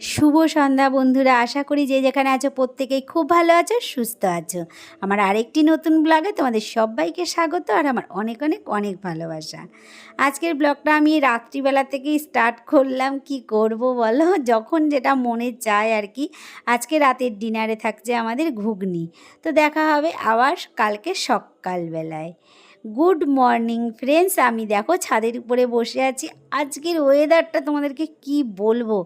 শুভ সন্ধ্যা বন্ধুরা, আশা করি যে যেখানে আছো প্রত্যেকেই খুব ভালো আছো, সুস্থ আছো। আমার আরেকটি নতুন ব্লগে তোমাদের সবাইকে স্বাগত আর আমার অনেক অনেক অনেক ভালোবাসা। আজকের ব্লগটা আমি রাত্রিবেলা থেকেই স্টার্ট করলাম। কি করব বলো, যখন যেটা মনে চায় আর কি। আজকে রাতের ডিনারে থাকছে আমাদের ঘুগনি। তো দেখা হবে আবার কালকে সকালবেলায়। গুড মর্নিং ফ্রেন্ডস, আমি দেখো ছাদের উপরে বসে আছি। আজকের ওয়েদারটা তোমাদেরকে কি বলবো,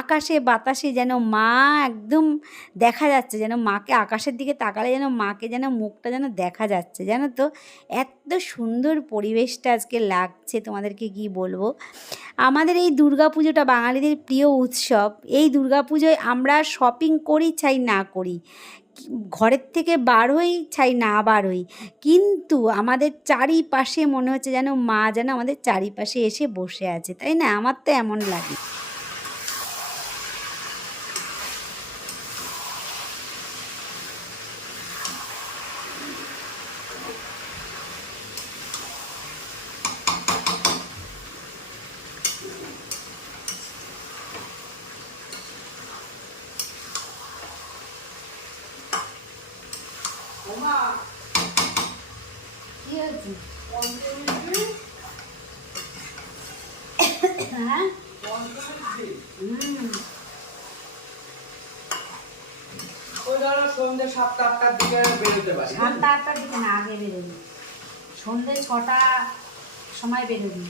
আকাশে বাতাসে যেন মা একদম দেখা যাচ্ছে, যেন মাকে আকাশের দিকে তাকালে যেন মাকে যেন মুখটা যেন দেখা যাচ্ছে, জানো তো। এত সুন্দর পরিবেশটা আজকে লাগছে, তোমাদেরকে কি বলবো। আমাদের এই দুর্গাপুজোটা বাঙালিদের প্রিয় উৎসব। এই দুর্গাপুজোয় আমরা শপিং করি চাই না করি, ঘরের থেকে বার হই চাই না বার হই, কিন্তু আমাদের চারিপাশে মনে হচ্ছে যেন মা যেন আমাদের চারিপাশে এসে বসে আছে, তাই না? আমার তো এমন লাগে। কি হয়েছে? হ্যাঁ, ওই ধরো সন্ধ্যে 7-8টার দিকে বেরোতে পারি। 7-8টার দিকে না, আগে বেরোবি। সন্ধ্যে 6টা সময় বেরোবি।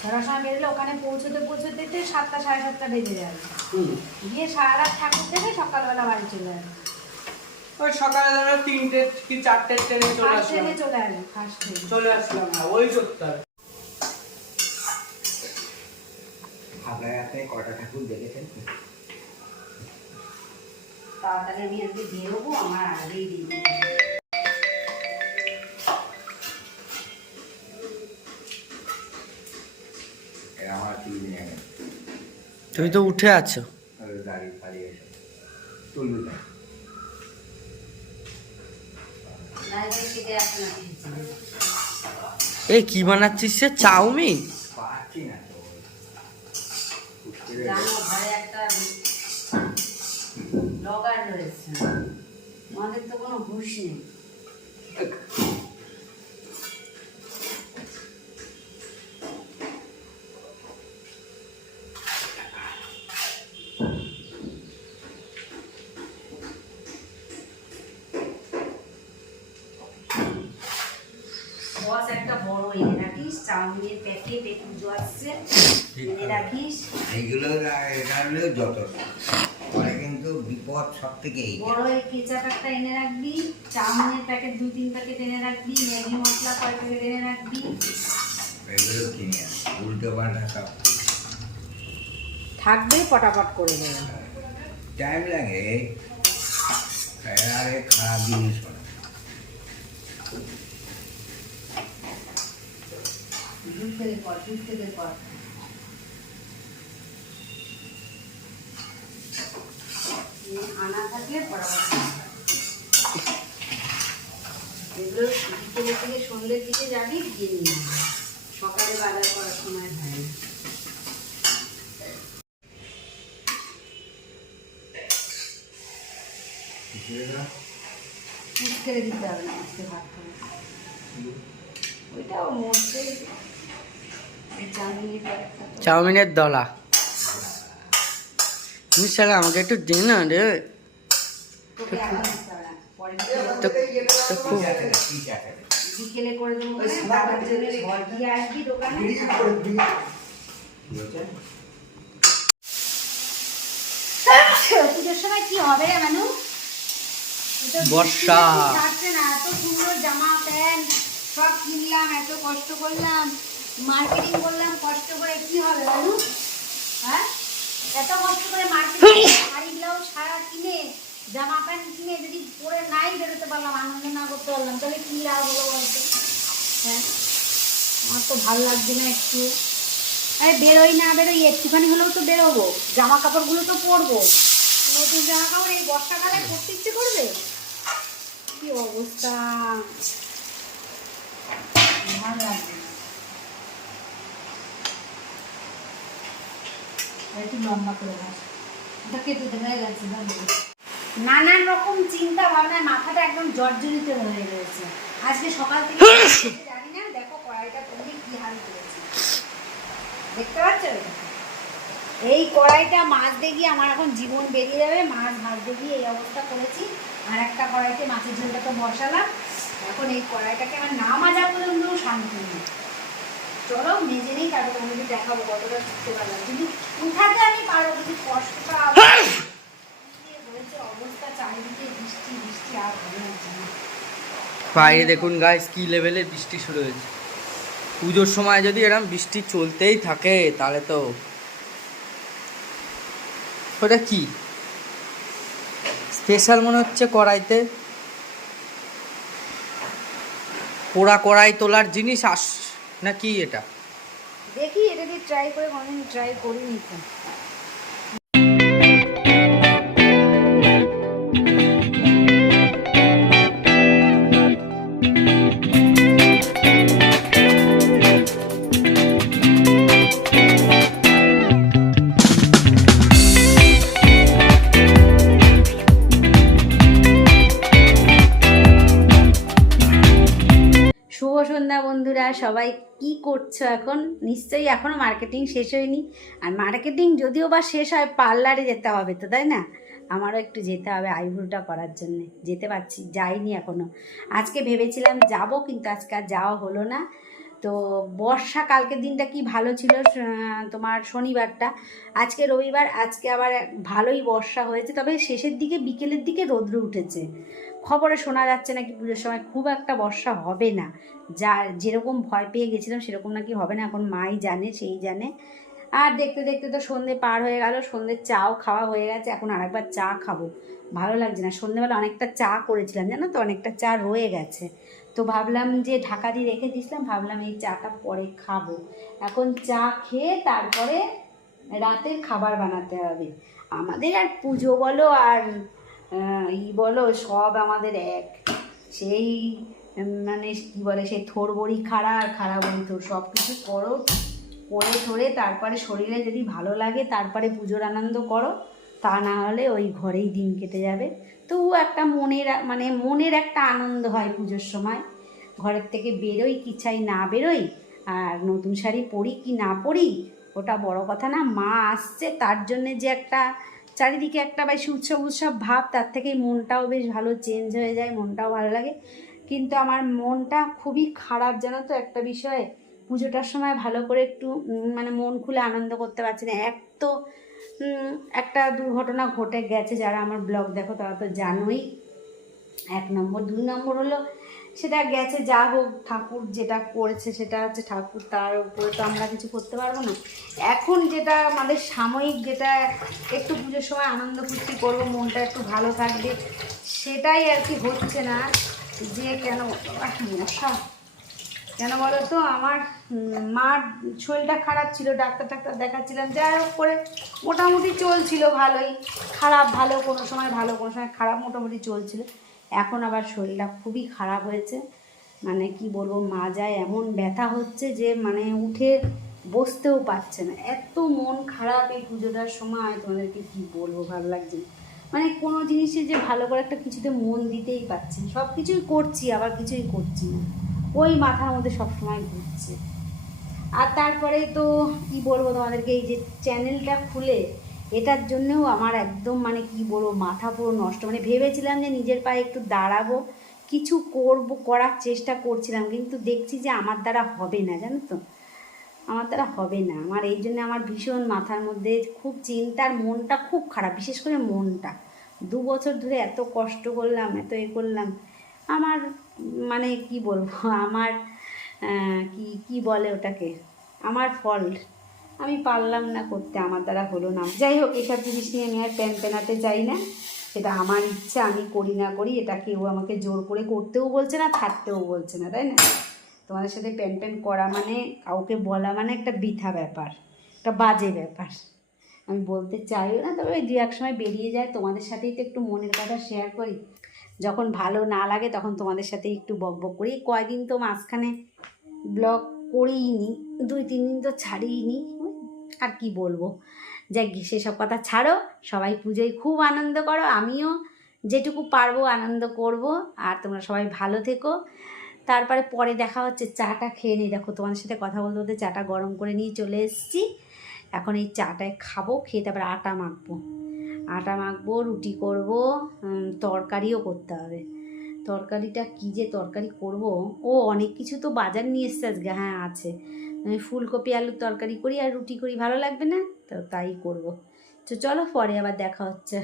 6টার সময় বেরোলে ওখানে পৌঁছতে 7টা 7:30টা বেজে যাবে। গিয়ে সারা রাত ঠাকুর দেখে সকালবেলা বাড়ি চলে আসবে। ওই সকালে ধরো 3টে কি 4টের ট্রেনে চলে ফার্স্ট আসলাম। ট্রেনে চলে আসবে, ফার্স্ট ট্রেনে চলে আসলাম, হ্যাঁ ওই চত্বর। আপনার আপনি কটা ঠাকুর দেখেছেন? তাড়াতাড়ি আমি আজকে বেরোবো, আমার আগেই দিবি। আমার 3 দিন আগে তুমি তো উঠে আছো। গাড়ি ফাড়ি এসে তুলবি না। এই কি বানাচ্ছিস সে? চাউমিন? পাচ্ছি না তো। ঘরে একটা ব্লগার রয়েছে, আমাদের তো কোনো হুঁশ নেই। বস একটা বড় এনে রাখিস, চাউমিনের প্যাকেট, পুজো আসছে, এনে রাখিস। এইগুলো এটা হলো যত পরে কিন্তু বিপদ সব থেকে এই বড় এই কেচাপ একটা এনে রাখবি, চাউমিনের প্যাকেট 2-3 প্যাকেট এনে রাখবি, ম্যাগি মশলা কয় প্যাকেট এনে রাখবি। এগুলো কিনে উল্টো পাল্টা সব থাকবে, পটাপট করে দেবে। টাইম লাগে। আরে খারাপ জিনিস হয়। দুধ থেকে কর, দুধ থেকে কর। আনা থাকলে পটাপট এগুলো বিকেলের থেকে সন্ধ্যের দিকে যাবি, দিয়ে নিয়ে আসবি। সকালে বাজার করার সময় হয় না। মুখে দিতে হবে না, আজকে ভাত খাবে ওইটাও মধ্যে চাউমিনের দলা। তুমি শালা আমাকে একটু দে না রে। তোকে এখন দিতে হবে না, পরে তো খুব বিকেলে করে দেবো। বাবার জন্য ঘর দিয়ে আসবি দোকানে। পুজোর সময় কি হবে রে মানু? বর্ষা থাকছে না, এত সুন্দর জামা প্যান্ট সব কিনলাম, এত কষ্ট করলাম, মার্কেটিং করলাম কষ্ট করে, কি হবে মানু? হ্যাঁ, এত কষ্ট করে মার্কেটিং শাড়ি ব্লাউজ সারা কিনে জামা প্যান্ট কিনে যদি পরে নাই বেরোতে পারলাম, আনন্দ না করতে পারলাম, তাহলে কি লাভ হলো বলতো? হ্যাঁ, আমার তো ভালো লাগছে না একটু। আরে বেরোই না বেরোই, একটুখানি হলেও তো বেরোবো, জামা কাপড়গুলো তো পরবো। নতুন জামা কাপড় এই বর্ষাকালে পরতে ইচ্ছে করবে? কি অবস্থা, ভালো লাগবে না। একটু লম্বা করে ভাস। নানান রকম চিন্তা ভাবনায় মাথাটা একদম জর্জরিত হয়ে রয়েছে। আজকে সকাল থেকে জানি না, দেখো কড়াইটা তুমি কি হাল করেছে দেখতে পাচ্ছ? এই কড়াইটা মাজতে গিয়ে আমার এখন জীবন বেরিয়ে যাবে। মাছ ভাজতে গিয়ে এই অবস্থা করেছি। আর একটা কড়াইতে মাছের ঝোলটা তো বসালাম, এখন এই কড়াইটাকে আমার না মাজা পর্যন্ত শান্তি নেই। চলো মেজে নেই, তারপর তোমাকে দেখাবো কতটা শিখতে পারলাম। কিন্তু উঠাতে আমি পারবো, কিন্তু কষ্টটা হয়েছে অবস্থা, চারিদিকে বৃষ্টি বৃষ্টি, আর ভালো লাগছে না। বাইরে দেখুন গাইস কি লেভেলের বৃষ্টি শুরু হয়েছে। পুজোর সময় যদি এরকম বৃষ্টি চলতেই থাকে তাহলে তো ওটা কি স্পেশাল মনে হচ্ছে কড়াইতে পোড়া কড়াই তোলার জিনিস না কি এটা? দেখি এটা দিয়ে ট্রাই করে, কোনোদিন ট্রাই করিনি তো। শুভ সন্ধ্যা বন্ধুরা, সবাই কি করছো এখন? নিশ্চয়ই এখনও মার্কেটিং শেষ হয়নি। আর মার্কেটিং যদিও বা শেষ হয়, পার্লারে যেতে হবে তো, তাই না? আমারও একটু যেতে হবে আইব্রোটা করার জন্যে, যেতে পারছি, যাইনি এখনও। আজকে ভেবেছিলাম যাব, কিন্তু আজকে আর যাওয়া হলো না। তো বর্ষা কালকের দিনটা কি ভালো ছিল, তোমার শনিবারটা। আজকে রবিবার, আজকে আবার ভালোই বর্ষা হয়েছে, তবে শেষের দিকে বিকেলের দিকে রৌদ্র উঠেছে। খবরে শোনা যাচ্ছে নাকি পুজোর সময় খুব একটা বর্ষা হবে না, যা যেরকম ভয় পেয়ে গেছিলাম সেরকম নাকি হবে না। এখন মাই জানে, সেই জানে। আর দেখতে দেখতে তো সন্ধে পার হয়ে গেল, সন্ধ্যের চাও খাওয়া হয়ে গেছে। এখন আরেকবার চা খাবো, ভালো লাগছে না। সন্ধ্যেবেলা অনেকটা চা করেছিলাম জানো তো, অনেকটা চা রয়ে গেছে। তো ভাবলাম যে ঢাকা দিয়ে রেখে দিয়েছিলাম, ভাবলাম এই চাটা পরে খাবো। এখন চা খেয়ে তারপরে রাতের খাবার বানাতে হবে। আমাদের আর পুজো বলো আর বলো, সব আমাদের এক। সেই মানে কী বলে, সেই থোর বড়ি খাড়া আর খাড়া বড়ি থোর, সব কিছু করো, করে ধরে তারপরে শরীরে যদি ভালো লাগে তারপরে পুজোর আনন্দ করো, তা না হলে ওই ঘরেই দিন কেটে যাবে। তবু একটা মনের একটা আনন্দ হয় পুজোর সময়। ঘরের থেকে বেরোই কি চাই না বেরোই, আর নতুন শাড়ি পরি কি না পরি ওটা বড় কথা না। মা আসছে তার জন্যে যে একটা চারিদিকে একটা বেশ উৎসব উৎসব ভাব, তার থেকেই মনটাও বেশ ভালো চেঞ্জ হয়ে যায়, মনটাও ভালো লাগে। কিন্তু আমার মনটা খুবই খারাপ জানো তো একটা বিষয়ে, পুজোটার সময় ভালো করে একটু মন খুলে আনন্দ করতে পারছি না। এক তো একটা দুর্ঘটনা ঘটে গেছে, যারা আমার ব্লগ দেখো তারা তো জানোই, 1 নম্বর। 2 নম্বর হলো সেটা গেছে, যা হোক, ঠাকুর যেটা করেছে সেটা হচ্ছে ঠাকুর, তার উপরে তো আমরা কিছু করতে পারবো না। এখন যেটা আমাদের সাময়িক, যেটা একটু পুজোর সময় আনন্দ ফুর্তি করবো, মনটা একটু ভালো থাকবে, সেটাই আর কি হচ্ছে না। যে কেন মশা, কেন বলো তো, আমার মার শরীরটা খারাপ ছিল, ডাক্তার দেখাচ্ছিলাম, যাই হোক করে মোটামুটি চলছিল ভালোই, খারাপ ভালো, কোনো সময় ভালো কোনো সময় খারাপ, মোটামুটি চলছিল। এখন আবার শরীরটা খুবই খারাপ হয়েছে, কি বলবো, মাজায় এমন ব্যথা হচ্ছে যে উঠে বসতেও পারছে না। এত মন খারাপ এই পুজোটার সময়, তোমাদেরকে কি বলবো, ভালো লাগছে না। কোনো জিনিসে যে ভালো করে একটা কিছুতে মন দিতেই পারছি না। সব কিছুই করছি, আবার কিছুই করছি না, ওই মাথার মধ্যে সবসময় ঘুরছে। আর তারপরে তো কি বলবো তোমাদেরকে, এই যে চ্যানেলটা খুলে এটার জন্যেও আমার একদম কি বলবো, মাথা পুরো নষ্ট। ভেবেছিলাম যে নিজের পায়ে একটু দাঁড়াবো, কিছু করার চেষ্টা করছিলাম, কিন্তু দেখছি যে আমার দ্বারা হবে না, জানো তো, আমার দ্বারা হবে না। আমার এই জন্য আমার ভীষণ মাথার মধ্যে খুব চিন্তার, মনটা খুব খারাপ, বিশেষ করে মনটা। 2 বছর ধরে এত কষ্ট করলাম, এত করলাম, আমার কি বলবো, আমার কি বলে ওটাকে, আমার ফল্ট, আমি পারলাম না করতে, আমার দ্বারা হলো না। যাই হোক, এসব জিনিস নিয়ে আমি আর পেনাতে চাই না, সেটা আমার ইচ্ছা, আমি করি না করি, এটা কেউ আমাকে জোর করে করতেও বলছে না, ছাড়তেও বলছে না, তাই না? তোমাদের সাথে প্যান করা কাউকে বলা একটা বৃথা ব্যাপার, একটা বাজে ব্যাপার। আমি বলতে চাইও না, তবে ওই 2-1 সময় বেরিয়ে যায়। তোমাদের সাথেই তো একটু মনের কথা শেয়ার করি, যখন ভালো না লাগে তখন তোমাদের সাথে একটু বকবক করি। কয়দিন তো মাঝখানে ব্লগ করিনি, 2-3 দিন তো ছাড়িনি, আর কি বলবো, যাক সেসব কথা ছাড়ো, সবাই পুজোয় খুব আনন্দ করো, আমিও যেটুকু পারবো আনন্দ করব। আর তোমরা সবাই ভালো থেকো। তারপরে পরে দেখা হচ্ছে, চাটা খেয়ে নিই। দেখো তোমাদের সাথে কথা বলতে বলতে চাটা গরম করে নিয়ে চলে এসেছি। এখন এই চাটায় খাবো, খেয়ে তারপরে আটা মাখবো, রুটি করব, তরকারিও করতে হবে। তরকারিটা কী যে তরকারি করব, ও অনেক কিছু তো বাজার নিয়ে এসছে আজকে। হ্যাঁ আছে, আমি ফুলকপি আলুর তরকারি করি আর রুটি করি, ভালো লাগবে না তো, তাই করব। তো চলো পরে আবার দেখা হচ্ছে।